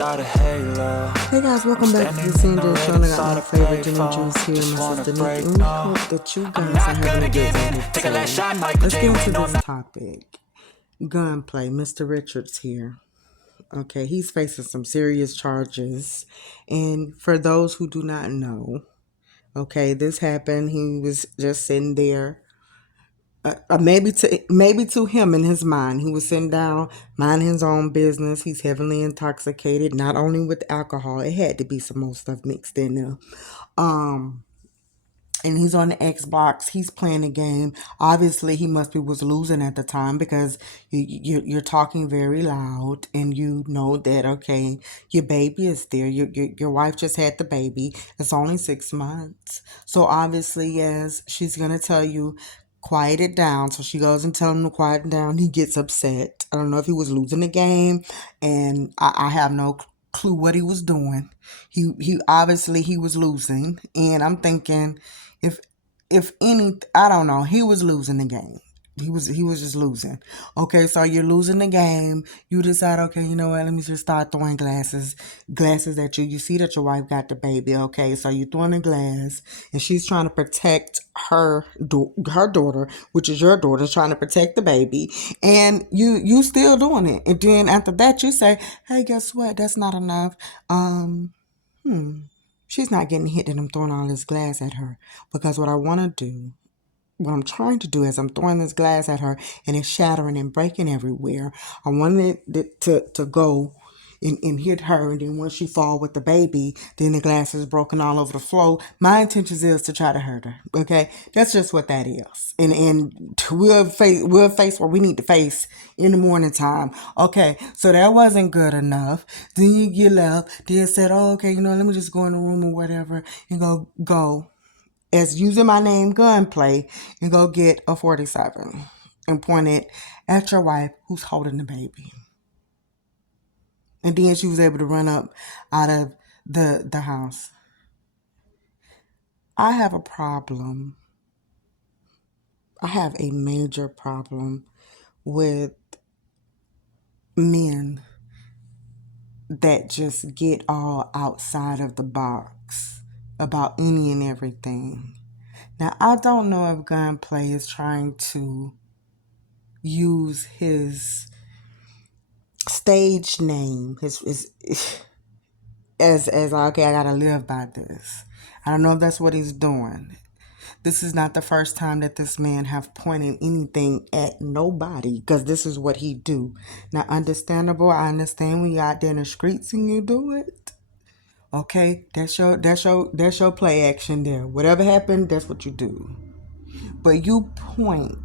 Hey guys, welcome back to the CNJ Show. And I got my favorite gin and juice here, my sister Nikki, and we hope that you guys are having a good day. Let's get into this topic. Gunplay. Mr. Richards here. Okay, he's facing some serious charges. And for those who do not know, okay, this happened. He was just sitting there. Maybe to him in his mind, he was sitting down, minding his own business. He's heavily intoxicated, not only with alcohol. It had to be some more stuff mixed in there. Um, and he's on the Xbox. He's playing the game. Obviously, he was losing at the time because you're talking very loud, and you know that okay, your baby is there. Your wife just had the baby. It's only 6 months, so obviously, yes, she's gonna tell you quiet it down. So she goes and tells him to quiet it down. He gets upset. I don't know if he was losing the game, and I have no clue what he was doing. He obviously he was losing, and I'm thinking if I don't know, he was losing the game. He was just losing. Okay, so you're losing the game. You decide, okay, you know what? Let me just start throwing glasses at you. You see that your wife got the baby. Okay, so you're throwing a glass, and she's trying to protect her daughter, which is your daughter, trying to protect the baby, and you still doing it. And then after that, you say, hey, guess what? That's not enough. She's not getting hit and I'm throwing all this glass at her. Because what I'm trying to do is I'm throwing this glass at her and it's shattering and breaking everywhere. I wanted it to go and hit her, and then once she fall with the baby, then the glass is broken all over the floor. My intentions is to try to hurt her. Okay, that's just what that is, and we'll face what we need to face in the morning time. Okay, so that wasn't good enough. Then you get left. Then said, oh, okay, let me just go in the room or whatever and go as using my name Gunplay and go get a 47 and point it at your wife who's holding the baby. And then she was able to run up out of the house. I have a problem. I have a major problem with men that just get all outside of the box about any and everything. Now, I don't know if Gunplay is trying to use his stage name, his as okay, I gotta live by this. I don't know if that's what he's doing. This is not the first time that this man have pointed anything at nobody, because this is what he do. Now, understandable. I understand when you're out there in the streets and you do it. Okay, that's your play action there. Whatever happened, that's what you do. But you point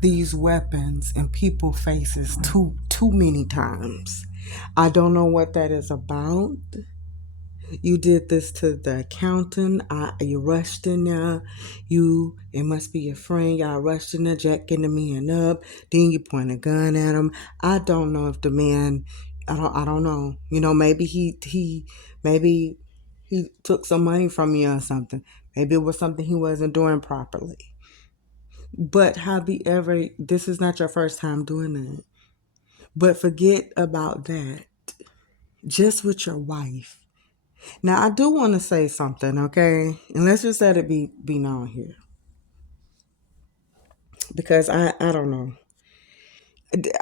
these weapons in people's faces too many times. I don't know what that is about. You did this to the accountant. You rushed in there. It must be your friend. Y'all rushed in there, jacking the man up. Then you point a gun at him. I don't know if the man. I don't know. Maybe maybe he took some money from you or something. Maybe it was something he wasn't doing properly. But this is not your first time doing that. But forget about that. Just with your wife. Now, I do want to say something, okay? And let's just let it be known here. Because I don't know.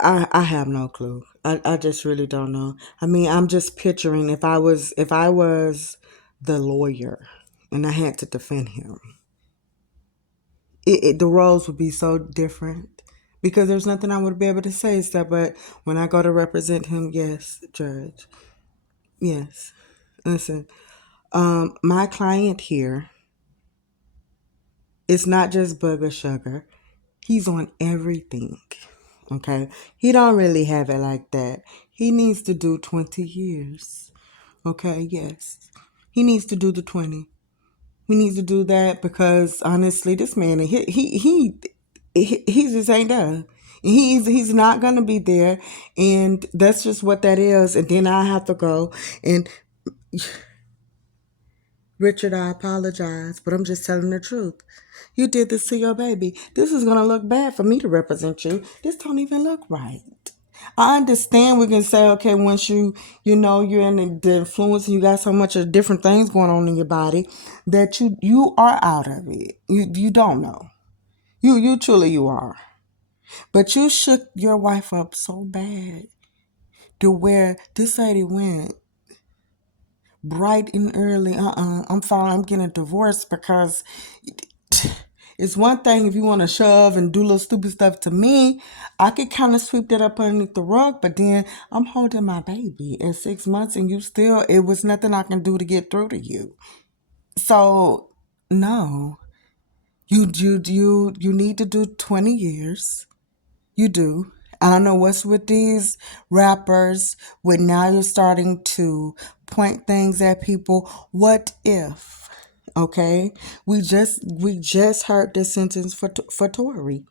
I have no clue. I just really don't know. I mean, I'm just picturing if I was the lawyer and I had to defend him, the roles would be so different. Because there's nothing I would be able to say except, but when I go to represent him, yes, judge. Yes. Listen, my client here is not just booger sugar. He's on everything. Okay? He don't really have it like that. He needs to do 20 years. Okay? Yes. He needs to do the 20. He needs to do that because honestly, this man, he just ain't there. He's not gonna be there, and that's just what that is. And then I have to go and Richard, I apologize, but I'm just telling the truth. You did this to your baby. This is gonna look bad for me to represent you. This don't even look right. I understand we can say, okay, once you're in the influence and you got so much of different things going on in your body that you are out of it. You don't know. You truly you are. But you shook your wife up so bad to where this lady went bright and early. I'm fine. I'm getting a divorce because it's one thing if you want to shove and do little stupid stuff to me. I could kind of sweep that up underneath the rug, but then I'm holding my baby at 6 months and it was nothing I can do to get through to you. So, no. You need to do 20 years. You do. I don't know what's with these rappers when now you're starting to point things at people. What if? Okay? We just heard this sentence for Tory.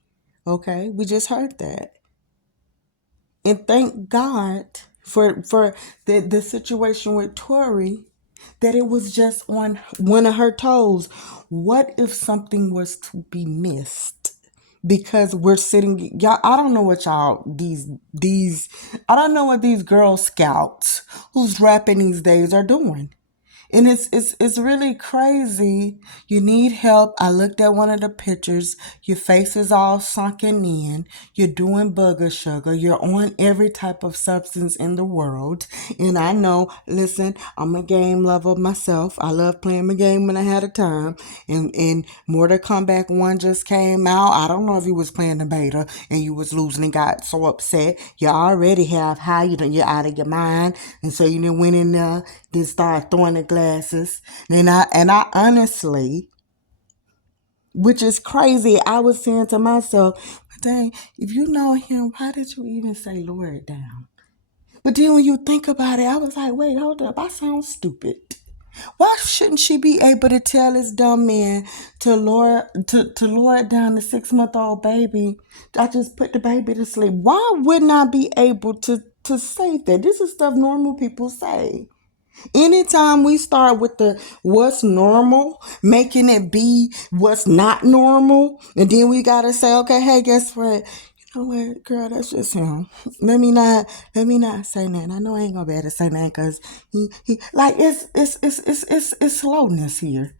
Okay? We just heard that. And thank God for the situation with Tori that it was just on one of her toes. What if something was to be missed? Because we're sitting, y'all. I don't know what y'all these. I don't know what these Girl Scouts who's rapping these days are doing. And it's really crazy. You need help. I looked at one of the pictures. Your face is all sunken in. You're doing booger sugar. You're on every type of substance in the world. And I know, listen, I'm a game lover myself. I love playing my game when I had a time. And Mortal Kombat 1 just came out. I don't know if you was playing the beta and you was losing and got so upset. You already have how you're out of your mind. And so you went in there, then start throwing the glasses. And I honestly, which is crazy, I was saying to myself, dang, if you know him, why did you even say lower it down? But then when you think about it, I was like, wait, hold up, I sound stupid. Why shouldn't she be able to tell this dumb man to lower it down to 6-month-old baby? I just put the baby to sleep. Why wouldn't I be able to say that? This is stuff normal people say. Anytime we start with the what's normal, making it be what's not normal, and then we gotta say, okay, hey, guess what? You know what, girl, that's just him. Let me not say that. I know I ain't gonna be able to say that because he like it's slowness here.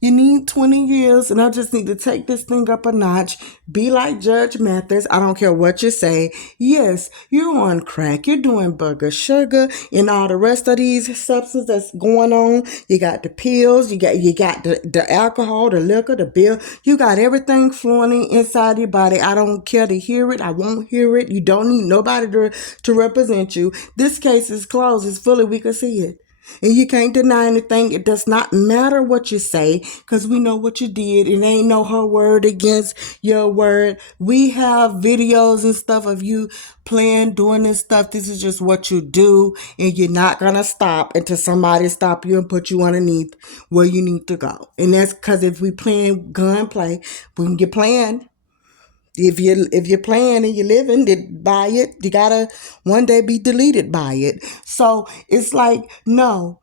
You need 20 years, and I just need to take this thing up a notch. Be like Judge Mathis. I don't care what you say. Yes, you're on crack. You're doing booger sugar and all the rest of these substances that's going on. You got the pills. You got the alcohol, the liquor, the beer. You got everything flowing inside your body. I don't care to hear it. I won't hear it. You don't need nobody to represent you. This case is closed. It's fully. We can see it. And you can't deny anything. It does not matter what you say because we know what you did. It ain't no her word against your word. We have videos and stuff of you playing, doing this stuff. This is just what you do. And you're not going to stop until somebody stop you and put you underneath where you need to go. And that's because if we playing gunplay, when you're playing, if you're playing and you're living by it, you gotta one day be deleted by it. So it's like, no,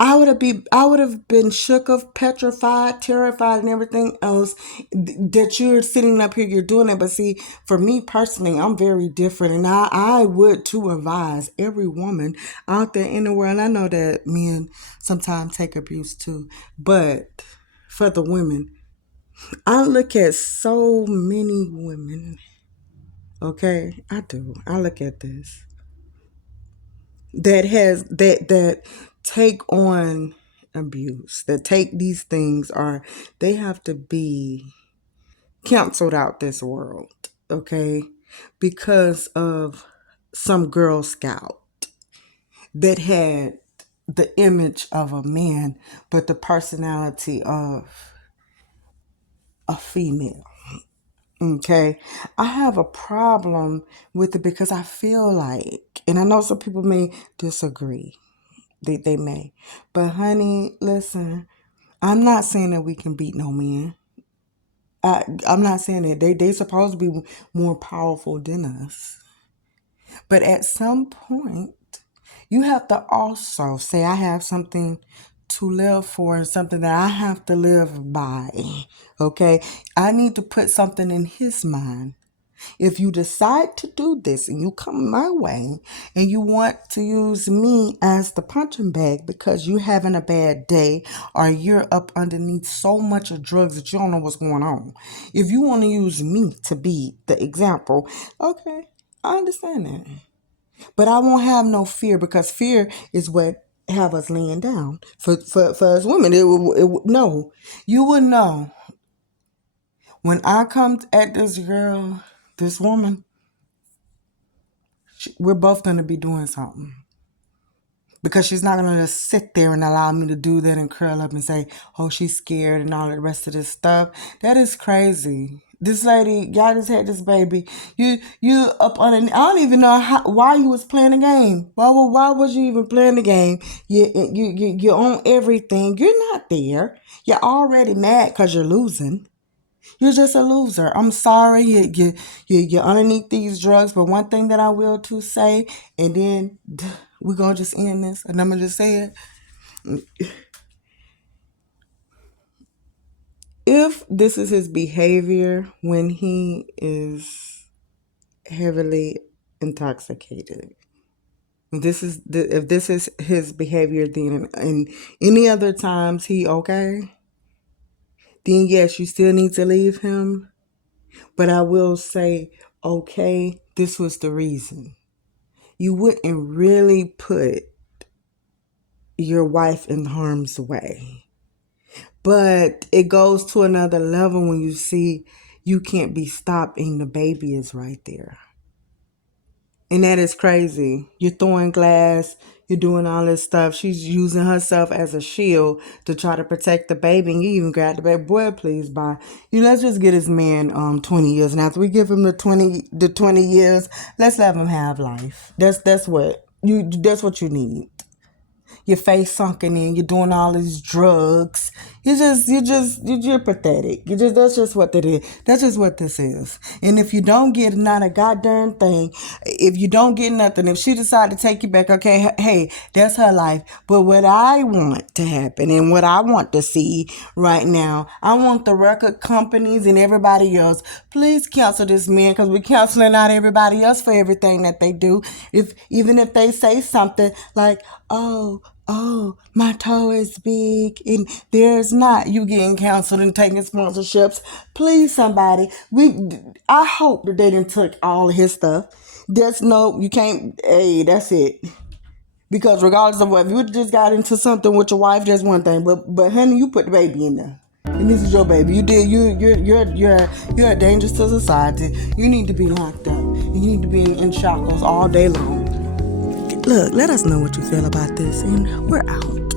I would have been shook of, petrified, terrified, and everything else that you're sitting up here, you're doing it. But see, for me personally, I'm very different, and I would to advise every woman out there in the world. I know that men sometimes take abuse too, but for the women. I look at so many women. Okay, I do. I look at this that take on abuse, that take these things, or they have to be canceled out this world. Okay, because of some Girl Scout that had the image of a man, but the personality of a female. Okay, I have a problem with it because I feel like, and I know some people may disagree, they may, but honey, listen, I'm not saying that we can beat no men. I'm not saying that they supposed to be more powerful than us, but at some point, you have to also say, I have something to live for and something that I have to live by. Okay, I need to put something in his mind If you decide to do this and you come my way and you want to use me as the punching bag because you're having a bad day or you're up underneath so much of drugs that you don't know what's going on. If you want to use me to be the example, okay, I understand that. But I won't have no fear because fear is what have us laying down. For us women, no. You would know. When I come at this girl, this woman, we're both going to be doing something. Because she's not going to just sit there and allow me to do that and curl up and say, oh, she's scared and all the rest of this stuff. That is crazy. This lady, y'all just had this baby. You up on it. I don't even know why you was playing the game. Why was you even playing the game? You own everything. You're not there. You're already mad because you're losing. You're just a loser. I'm sorry you're underneath these drugs, but one thing that I will to say, and then we're going to just end this, and I'm going to just say it. If this is his behavior when he is heavily intoxicated, if this is his behavior then and any other times he okay, then yes, you still need to leave him. But I will say, okay, this was the reason. You wouldn't really put your wife in harm's way. But it goes to another level when you see you can't be stopped and the baby is right there. And that is crazy. You're throwing glass. You're doing all this stuff. She's using herself as a shield to try to protect the baby. And you even grab the baby. Boy, please, bye. Let's just get this man 20 years. And after we give him the 20 years, let's let him have life. That's what you need. Your face sunken in, you're doing all these drugs. You're pathetic. That's just what that is. That's just what this is. And if you don't get not a goddamn thing, if you don't get nothing, if she decided to take you back, okay, hey, that's her life. But what I want to happen and what I want to see right now, I want the record companies and everybody else, please cancel this man because we're canceling out everybody else for everything that they do. Even if they say something like, oh, my toe is big and there's not, you getting canceled and taking sponsorships. Please, somebody. I hope that they didn't took all of his stuff. You can't, hey, that's it. Because regardless of what, if you just got into something with your wife, that's one thing. But honey, you put the baby in there. And this is your baby. You're a danger to society. You need to be locked up. You need to be in shackles all day long. Look, let us know what you feel about this, and we're out.